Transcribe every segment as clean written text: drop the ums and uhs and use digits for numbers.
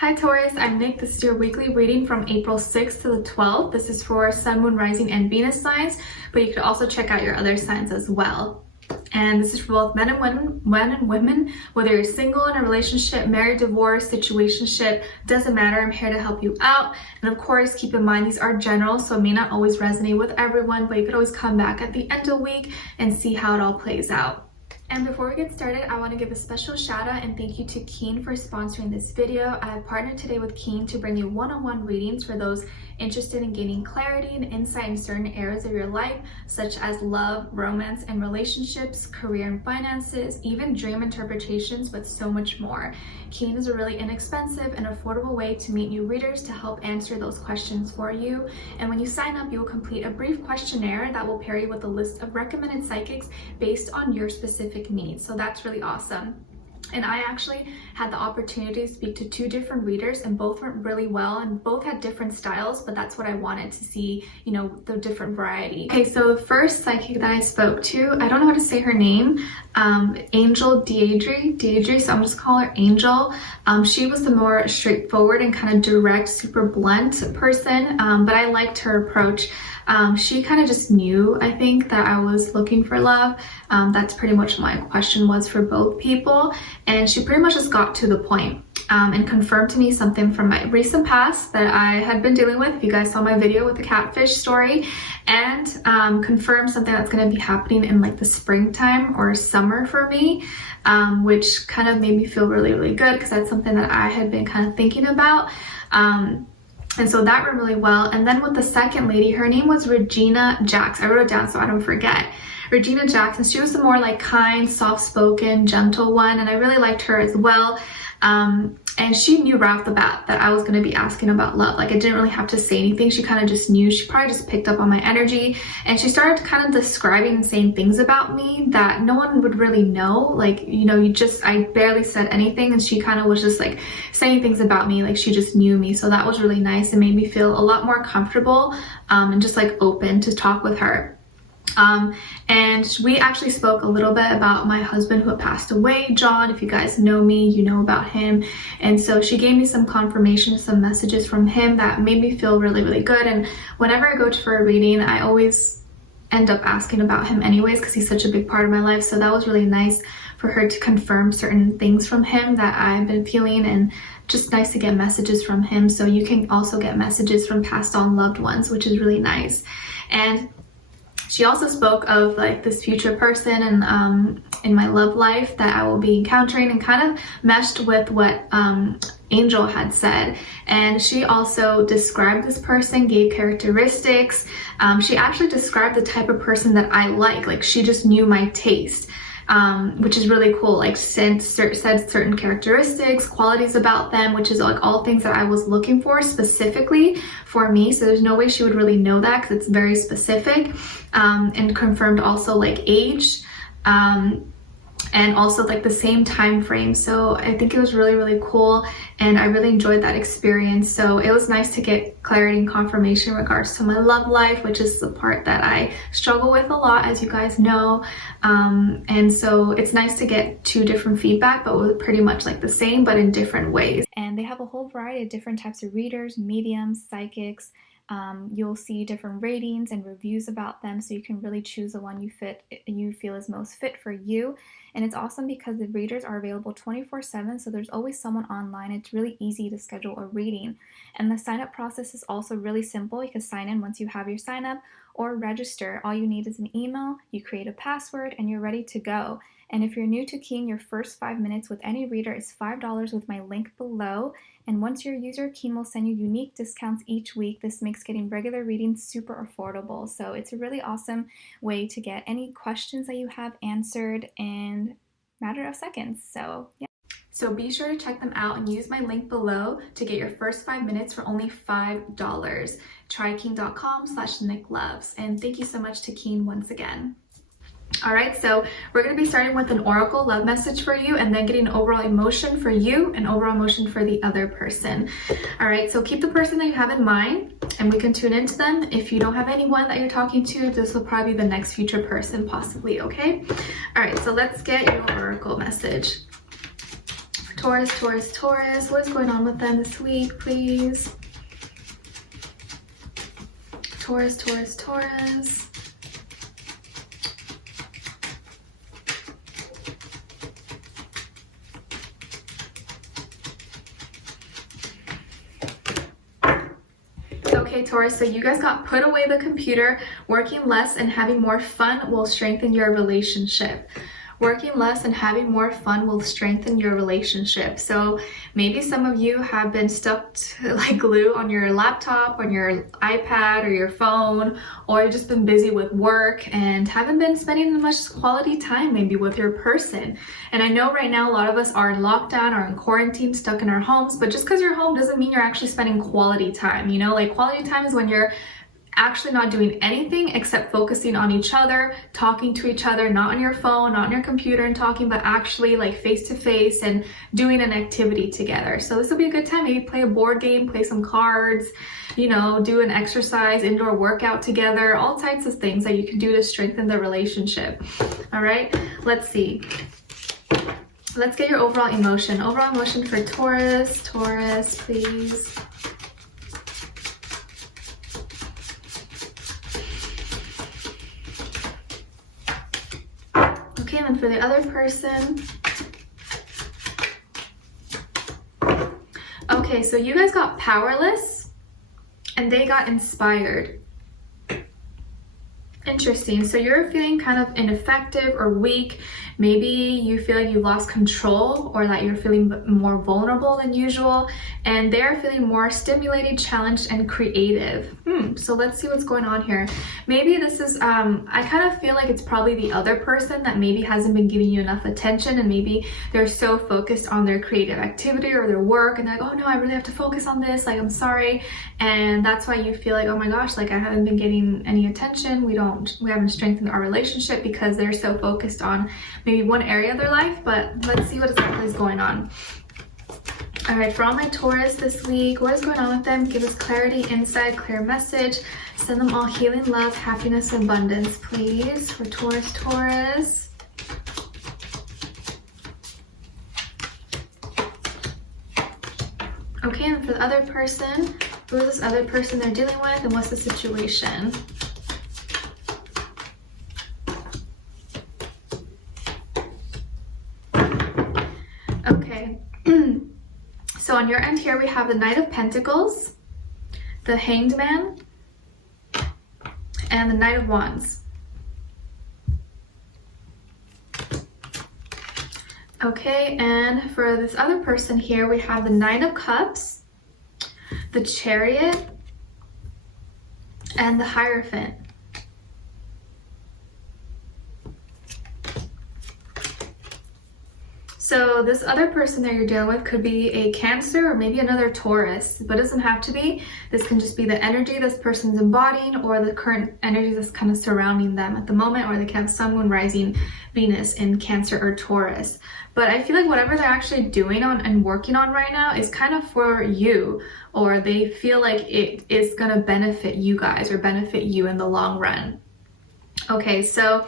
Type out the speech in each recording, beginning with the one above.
Hi Taurus, I'm Nick. This is your weekly reading from April 6th to the 12th. This is for Sun, Moon, Rising, and Venus signs, but you could also check out your other signs as well. And this is for both men and women, whether you're single, in a relationship, married, divorced, situationship, doesn't matter. I'm here to help you out. And of course, keep in mind these are general, so it may not always resonate with everyone, but you could always come back at the end of the week and see how it all plays out. And before we get started, I want to give a special shout out and thank you to Keen for sponsoring this video. I have partnered today with Keen to bring you one-on-one readings for those interested in gaining clarity and insight in certain areas of your life, such as love, romance, and relationships, career and finances, even dream interpretations, but so much more. Keen is a really inexpensive and affordable way to meet new readers to help answer those questions for you. And when you sign up, you will complete a brief questionnaire that will pair you with a list of recommended psychics based on your specific needs. So that's really awesome. And I actually had the opportunity to speak to two different readers, and both went really well, and both had different styles, but that's what I wanted to see, you know, the different variety. Okay, so the first psychic that I spoke to, I don't know how to say her name, Angel Deidre, so I'm just call her Angel. She was the more straightforward and kind of direct, super blunt person, but I liked her approach. She kind of just knew, I think, that I was looking for love. That's pretty much what my question was for both people. And she pretty much just got to the point and confirmed to me something from my recent past that I had been dealing with. If you guys saw my video with the catfish story, and confirmed something that's going to be happening in like the springtime or summer for me, which kind of made me feel really, really good because that's something that I had been kind of thinking about. And so that went really well. And then with the second lady, her name was Regina Jax. I wrote it down so I don't forget. Regina Jackson, she was the more like kind, soft-spoken, gentle one, and I really liked her as well. And she knew right off the bat that I was going to be asking about love. Like, I didn't really have to say anything. She kind of just knew. She probably just picked up on my energy, and she started kind of describing and saying things about me that no one would really know. Like, you know, I barely said anything, and she kind of was just like saying things about me, like she just knew me. So that was really nice. It made me feel a lot more comfortable and just like open to talk with her. And we actually spoke a little bit about my husband who had passed away, John. If you guys know me, you know about him. And so she gave me some confirmation, some messages from him that made me feel really, really good. And whenever I go for a reading, I always end up asking about him anyways, because he's such a big part of my life. So that was really nice for her to confirm certain things from him that I've been feeling, and just nice to get messages from him. So you can also get messages from passed on loved ones, which is really nice. And she also spoke of like this future person and in my love life that I will be encountering, and kind of meshed with what Angel had said. And she also described this person, gave characteristics. She actually described the type of person that I like she just knew my taste. Which is really cool. Like said certain characteristics, qualities about them, which is like all things that I was looking for specifically for me. So there's no way she would really know that because it's very specific. And confirmed also like age, and also like the same time frame. So I think it was really, really cool, and I really enjoyed that experience. So it was nice to get clarity and confirmation in regards to my love life, which is the part that I struggle with a lot, as you guys know. And so it's nice to get two different feedback, but with pretty much like the same but in different ways. And they have a whole variety of different types of readers, mediums, psychics. You'll see different ratings and reviews about them, so you can really choose the one you feel is most fit for you. And it's awesome because the readers are available 24/7, so there's always someone online. It's really easy to schedule a reading, and the sign up process is also really simple. You can sign in once you have your sign up, or register. All you need is an email, you create a password, and you're ready to go. And if you're new to Keen, your first 5 minutes with any reader is $5 with my link below. And once you're a user, Keen will send you unique discounts each week. This makes getting regular readings super affordable. So it's a really awesome way to get any questions that you have answered in a matter of seconds. So yeah. So be sure to check them out and use my link below to get your first 5 minutes for only $5. Try keen.com/Nicloves. And thank you so much to Keen once again. All right, so we're going to be starting with an oracle love message for you, and then getting overall emotion for you and overall emotion for the other person. All right, so keep the person that you have in mind, and we can tune into them. If you don't have anyone that you're talking to, this will probably be the next future person, possibly, okay? All right, so let's get your oracle message. For Taurus, Taurus, Taurus. What is going on with them this week, please? Taurus, Taurus, Taurus. Okay, Taurus, so you guys got put away the computer. Working less and having more fun will strengthen your relationship. Working less and having more fun will strengthen your relationship. So maybe some of you have been stuck to, like glue on your laptop, on your iPad or your phone, or you've just been busy with work and haven't been spending much quality time maybe with your person. And I know right now a lot of us are in lockdown or in quarantine, stuck in our homes, but just because you're home doesn't mean you're actually spending quality time. You know, like quality time is when you're actually not doing anything except focusing on each other, talking to each other, not on your phone, not on your computer and talking, but actually like face to face and doing an activity together. So this will be a good time. Maybe play a board game, play some cards, you know, do an exercise, indoor workout together, all types of things that you can do to strengthen the relationship. All right, let's see. Let's get your overall emotion. Overall emotion for Taurus. Taurus, please. Okay, and then for the other person. Okay, so you guys got powerless and they got inspired. Interesting. So you're feeling kind of ineffective or weak. Maybe you feel like you lost control or that you're feeling more vulnerable than usual, and they're feeling more stimulated, challenged, and creative. So let's see what's going on here. Maybe this is, I kind of feel like it's probably the other person that maybe hasn't been giving you enough attention, and maybe they're so focused on their creative activity or their work, and they're like, oh no, I really have to focus on this, like I'm sorry. And that's why you feel like, oh my gosh, like I haven't been getting any attention. We haven't strengthened our relationship because they're so focused on maybe one area of their life. But let's see what exactly is going on. All right, for all my Taurus this week, what is going on with them? Give us clarity, insight, clear message. Send them all healing, love, happiness, abundance, please. For Taurus, Taurus. Okay, and for the other person, who is this other person they're dealing with and what's the situation? Okay. So on your end here, we have the Knight of Pentacles, the Hanged Man, and the Knight of Wands. Okay, and for this other person here, we have the Nine of Cups, the Chariot, and the Hierophant. So this other person that you're dealing with could be a Cancer or maybe another Taurus, but it doesn't have to be. This can just be the energy this person's embodying or the current energy that's kind of surrounding them at the moment, or they can have Sun, Moon, Rising, Venus in Cancer or Taurus. But I feel like whatever they're actually doing on and working on right now is kind of for you, or they feel like it is going to benefit you guys or benefit you in the long run. Okay, so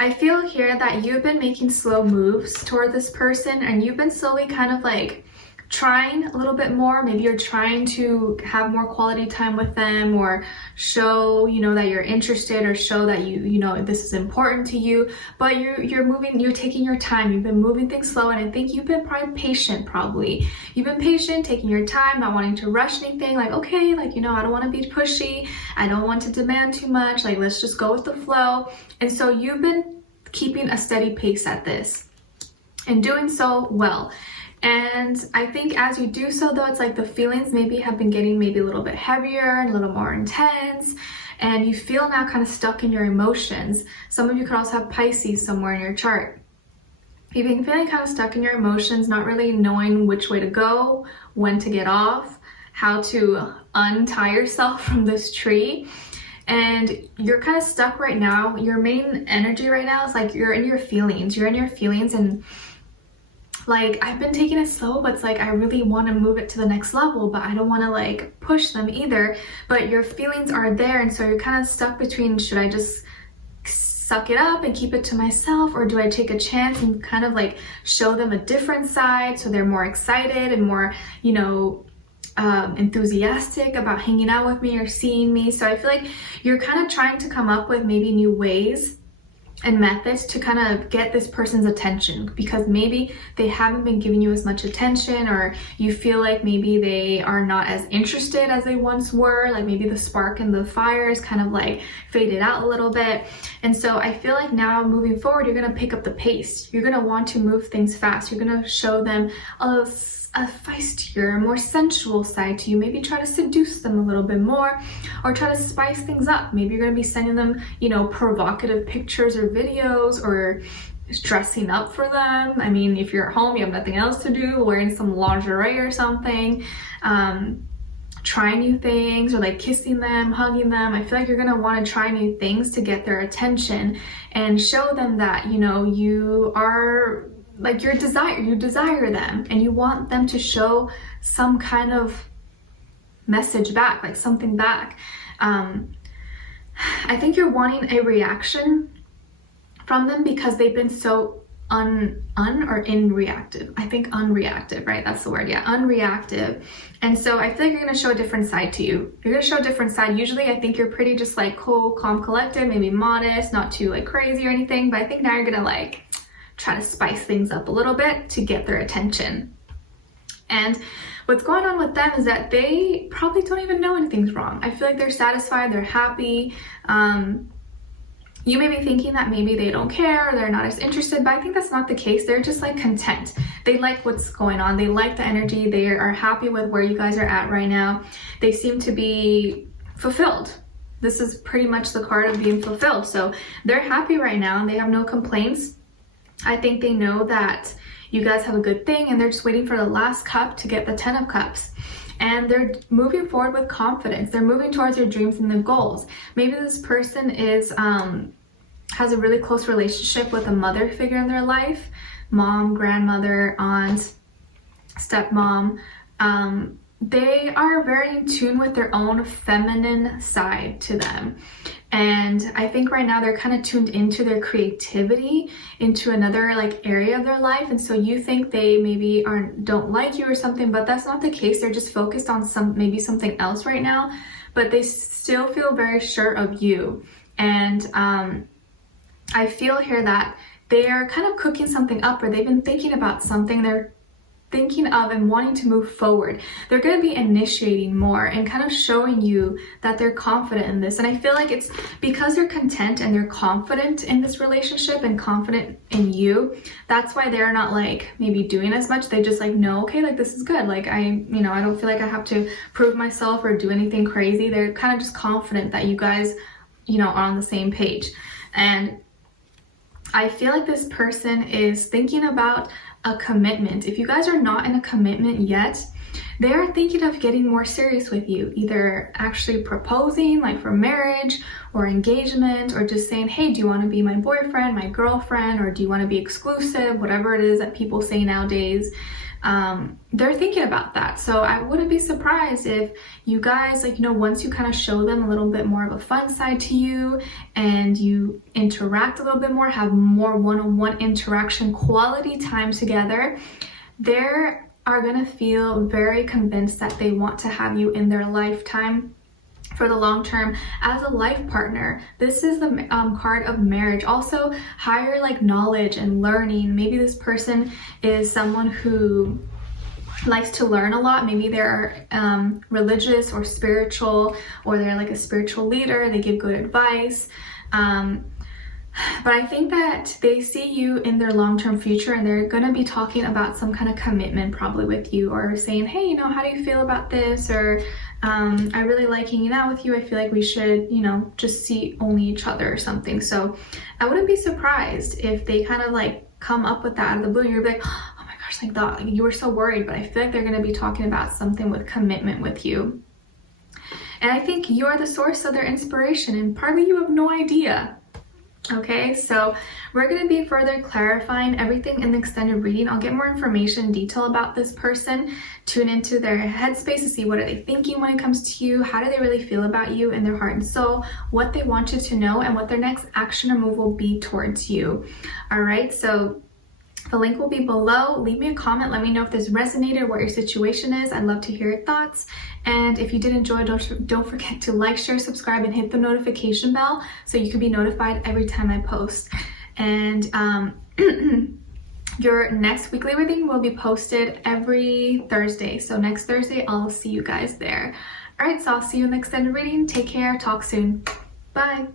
I feel here that you've been making slow moves toward this person, and you've been slowly kind of like trying a little bit more. Maybe you're trying to have more quality time with them, or show, you know, that you're interested, or show that you know this is important to you. But you're taking your time. You've been moving things slow, and I think you've been probably patient. You've been patient, taking your time, not wanting to rush anything. Like, okay, like, you know, I don't want to be pushy. I don't want to demand too much. Like, let's just go with the flow. And so you've been keeping a steady pace at this and doing so well. And I think as you do so though, it's like the feelings maybe have been getting maybe a little bit heavier and a little more intense, and you feel now kind of stuck in your emotions. Some of you could also have Pisces somewhere in your chart. You've been feeling kind of stuck in your emotions, not really knowing which way to go, when to get off, how to untie yourself from this tree. And you're kind of stuck right now. Your main energy right now is like you're in your feelings. And like, I've been taking it slow, but it's like I really want to move it to the next level, but I don't want to like push them either. But your feelings are there, and so you're kind of stuck between, should I just suck it up and keep it to myself, or do I take a chance and kind of like show them a different side so they're more excited and more, you know, enthusiastic about hanging out with me or seeing me? So I feel like you're kind of trying to come up with maybe new ways and methods to kind of get this person's attention, because maybe they haven't been giving you as much attention, or you feel like maybe they are not as interested as they once were, like maybe the spark and the fire is kind of like faded out a little bit. And so I feel like now moving forward, you're going to pick up the pace. You're going to want to move things fast. You're going to show them a feistier, more sensual side to you. Maybe try to seduce them a little bit more, or try to spice things up. Maybe you're going to be sending them, you know, provocative pictures or videos, or dressing up for them. I mean, if you're at home, you have nothing else to do, wearing some lingerie or something, trying new things, or like kissing them, hugging them. I feel like you're going to want to try new things to get their attention and show them that, you know, you are like you desire them, and you want them to show some kind of message back, like something back. I think you're wanting a reaction from them because they've been so unreactive. I think unreactive, right? That's the word. Yeah, unreactive. And so I feel like you're going to show a different side to you. You're going to show a different side. Usually I think you're pretty just like cool, calm, collected, maybe modest, not too like crazy or anything. But I think now you're going to like try to spice things up a little bit to get their attention. And what's going on with them is that they probably don't even know anything's wrong. I feel like they're satisfied, they're happy. You may be thinking that maybe they don't care, or they're not as interested, but I think that's not the case. They're just like content. They like what's going on. They like the energy. They are happy with where you guys are at right now. They seem to be fulfilled. This is pretty much the card of being fulfilled. So they're happy right now and they have no complaints. I think they know that you guys have a good thing, and they're just waiting for the last cup to get the 10 of Cups. And they're moving forward with confidence. They're moving towards their dreams and their goals. Maybe this person is has a really close relationship with a mother figure in their life, mom, grandmother, aunt, stepmom. They are very in tune with their own feminine side to them. And I think right now they're kind of tuned into their creativity, into another like area of their life. And so you think they maybe don't like you or something, but that's not the case. They're just focused on maybe something else right now, but they still feel very sure of you. And I feel here that they are kind of cooking something up, or they've been thinking about something they're thinking of and wanting to move forward. They're going to be initiating more and kind of showing you that they're confident in this. And I feel like it's because they're content and they're confident in this relationship and confident in you. That's why they're not like maybe doing as much. They just like know, okay, like this is good. Like I don't feel like I have to prove myself or do anything crazy. They're kind of just confident that you guys, are on the same page. And I feel like this person is thinking about a commitment. If you guys are not in a commitment yet, they are thinking of getting more serious with you, either actually proposing like for marriage or engagement, or just saying, hey, do you want to be my boyfriend, my girlfriend, or do you want to be exclusive, whatever it is that people say nowadays. They're thinking about that. So I wouldn't be surprised if you guys, once you kind of show them a little bit more of a fun side to you and you interact a little bit more, have more one-on-one interaction, quality time together, they are going to feel very convinced that they want to have you in their lifetime for the long term as a life partner. This is the card of marriage. Also higher knowledge and learning. Maybe this person is someone who likes to learn a lot. Maybe they're religious or spiritual, or they're like a spiritual leader. They give good advice. But I think that they see you in their long-term future, and they're going to be talking about some kind of commitment probably with you, or saying, hey, how do you feel about this? Or I really like hanging out with you. I feel like we should, just see only each other or something. So I wouldn't be surprised if they kind of come up with that out of the blue, and you're like, oh my gosh, you were so worried. But I feel like they're going to be talking about something with commitment with you. And I think you're the source of their inspiration, and partly you have no idea. Okay, so we're going to be further clarifying everything in the extended reading. I'll get more information and detail about this person, tune into their headspace to see what are they thinking when it comes to you, how do they really feel about you in their heart and soul, what they want you to know, and what their next action or move will be towards you. All right, so the link will be below. Leave me a comment. Let me know if this resonated, what your situation is. I'd love to hear your thoughts. And if you did enjoy, don't forget to like, share, subscribe, and hit the notification bell so you can be notified every time I post. And your next weekly reading will be posted every Thursday. So next Thursday, I'll see you guys there. All right, so I'll see you in the extended reading. Take care. Talk soon. Bye.